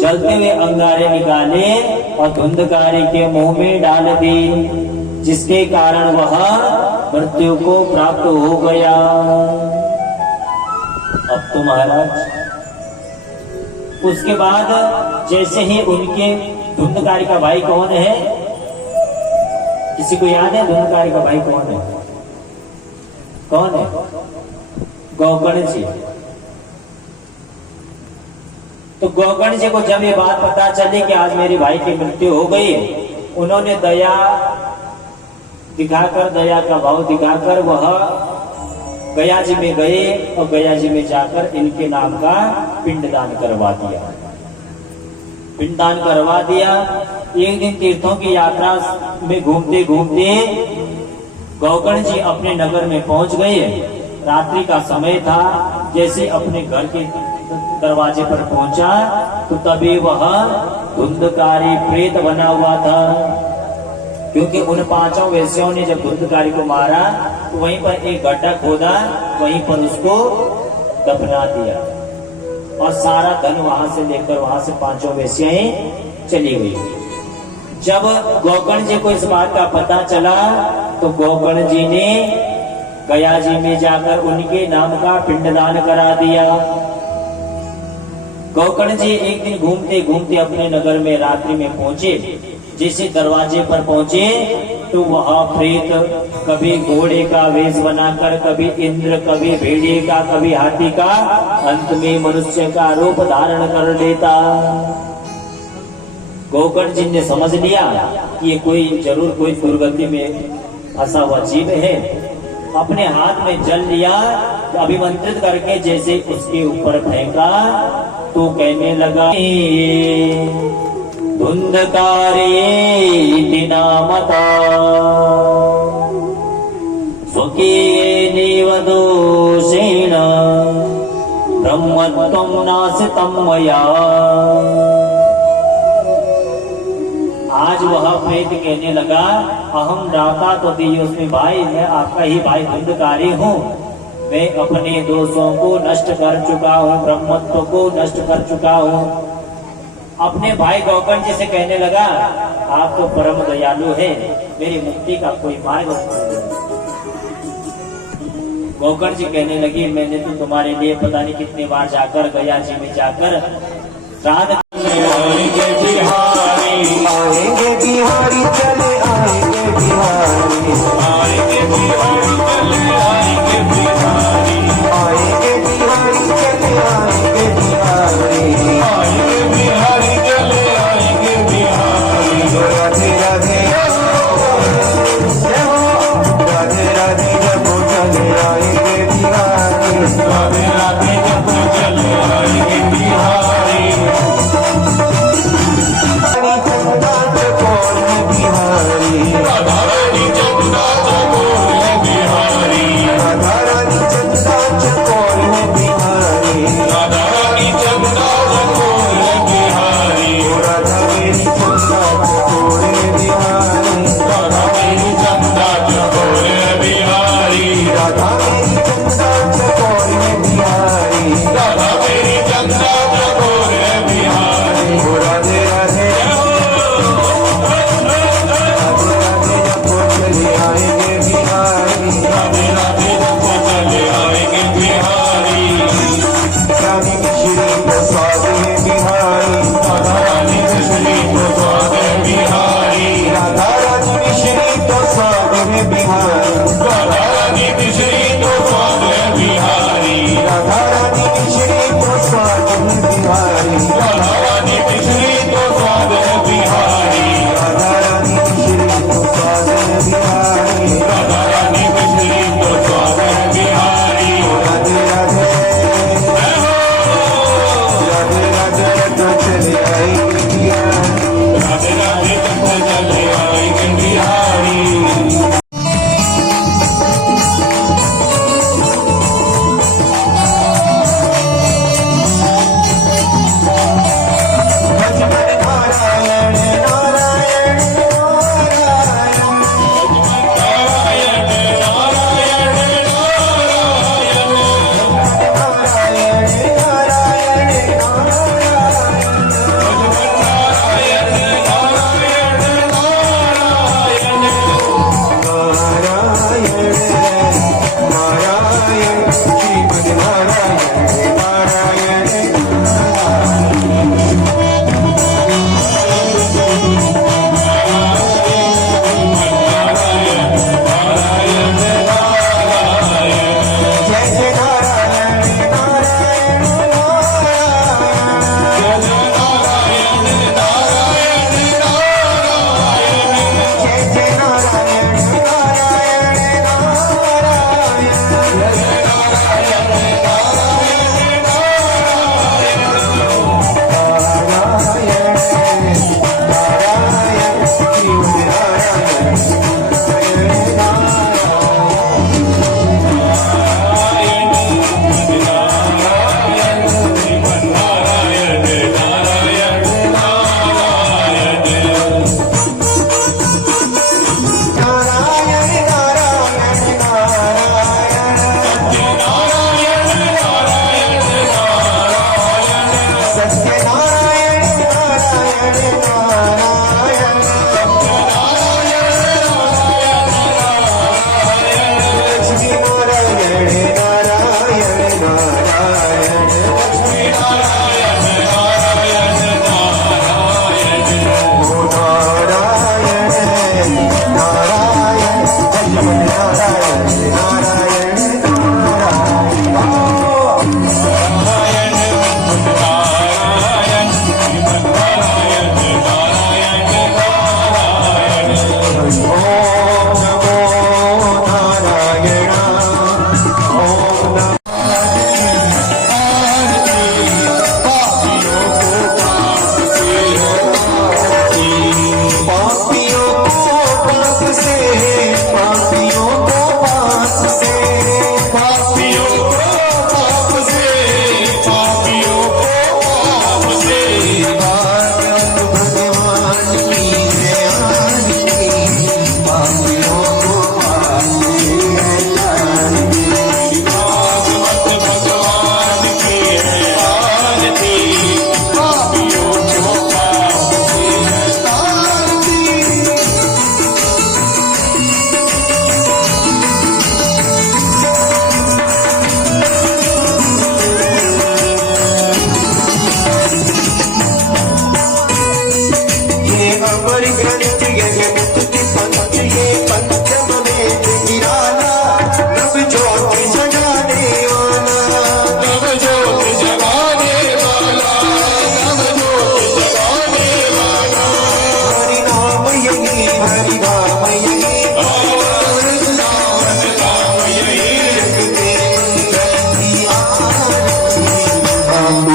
जलते हुए अंगारे निकाले और धुंधकारी के मुंह में डाल दी, जिसके कारण वह मृत्यु को प्राप्त हो गया। अब तो महाराज उसके बाद जैसे ही उनके धुंधकारी का भाई कौन है, किसी को याद है धुंधकारी का भाई कौन है? कौन है? गोकर्ण जी। तो गोकर्ण जी को जब ये बात पता चली कि आज मेरे भाई की मृत्यु हो गई, उन्होंने दया दिखाकर, दया का भाव दिखाकर वह गया जी में गए और गया जी में जाकर इनके नाम का पिंडदान करवा दिया। पिंडदान करवा दिया। एक दिन तीर्थों की यात्रा में घूमते घूमते गोकर्ण जी अपने नगर में पहुंच गए। रात्रि का समय था। जैसे अपने घर के दरवाजे पर पहुंचा तो तभी वह धुंधकारी प्रेत बना हुआ था, क्योंकि उन पांचों वेश्याओं ने जब धुंधकारी को मारा तो वहीं पर एक गड्ढा खोदा, वहीं पर उसको दफना दिया और सारा धन वहां से लेकर वहां से पांचों वेश्याएं चली गई। जब गोकर्ण जी को इस बात का पता चला तो गोकर्ण जी ने गया जी में जाकर उनके नाम का पिंडदान करा दिया। गोकर्ण जी एक दिन घूमते घूमते अपने नगर में रात्रि में पहुंचे। जैसे दरवाजे पर पहुंचे तो वहां प्रेत कभी घोड़े का वेश बनाकर, कभी इंद्र, कभी भेड़िए का, कभी हाथी का, अंत में मनुष्य का रूप धारण कर लेता। गोकर्ण जी ने समझ लिया कि ये कोई जरूर कोई दुर्गति में फंसा हुआ जीव है। अपने हाथ में जल लिया, अभिमंत्रित करके जैसे उसके ऊपर फेंका तो कहने लगा, धुंधकारी नामता स्वकीयेनैव दोषेण ब्रह्मत्वं नाशितं मया। आज वह प्रेत कहने लगा, अहम राता तो उसमें भाई, मैं आपका ही भाई धुंधकारी हूँ। मैं अपने दोषों को नष्ट कर चुका हूँ, ब्रह्मत्व को नष्ट कर चुका हूँ। अपने भाई गोकर्ण जी से कहने लगा, आप तो परम दयालु हैं, मेरी मुक्ति का कोई मार्ग। गोकर्ण जी कहने लगी, मैंने तो तुम्हारे लिए पता नहीं कितनी बार जाकर गया जी में जाकर श्राद्ध आएंगे बिहारी चले आएंगे बिहारी, आएंगे बिहारी चले आएंगे बिहारी, आएंगे बिहारी चले आएंगे बिहारी, आएंगे बिहारी चले आएंगे बिहारी। राधे राधे राधे राधे जब चले आएंगे बिहारी, राधे राधे जब चले आएंगे बिहारी।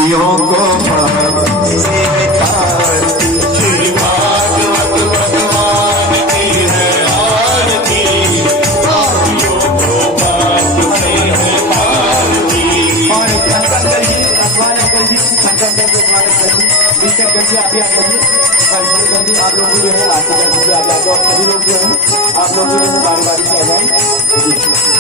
पापियों को माफ से तारती। श्री भागवत भगवान की है आरती, पापियों को माफ से तारती। और शंकर जी अखबार अंकल जी, शंकर जी अखबार अंकल जी, विशेषकर जी आप भी अंकल जी, और जी आप लोग भी जो है आते हैं, सभी लोग जो है आप लोग जो है बारी बारी से आ जाए।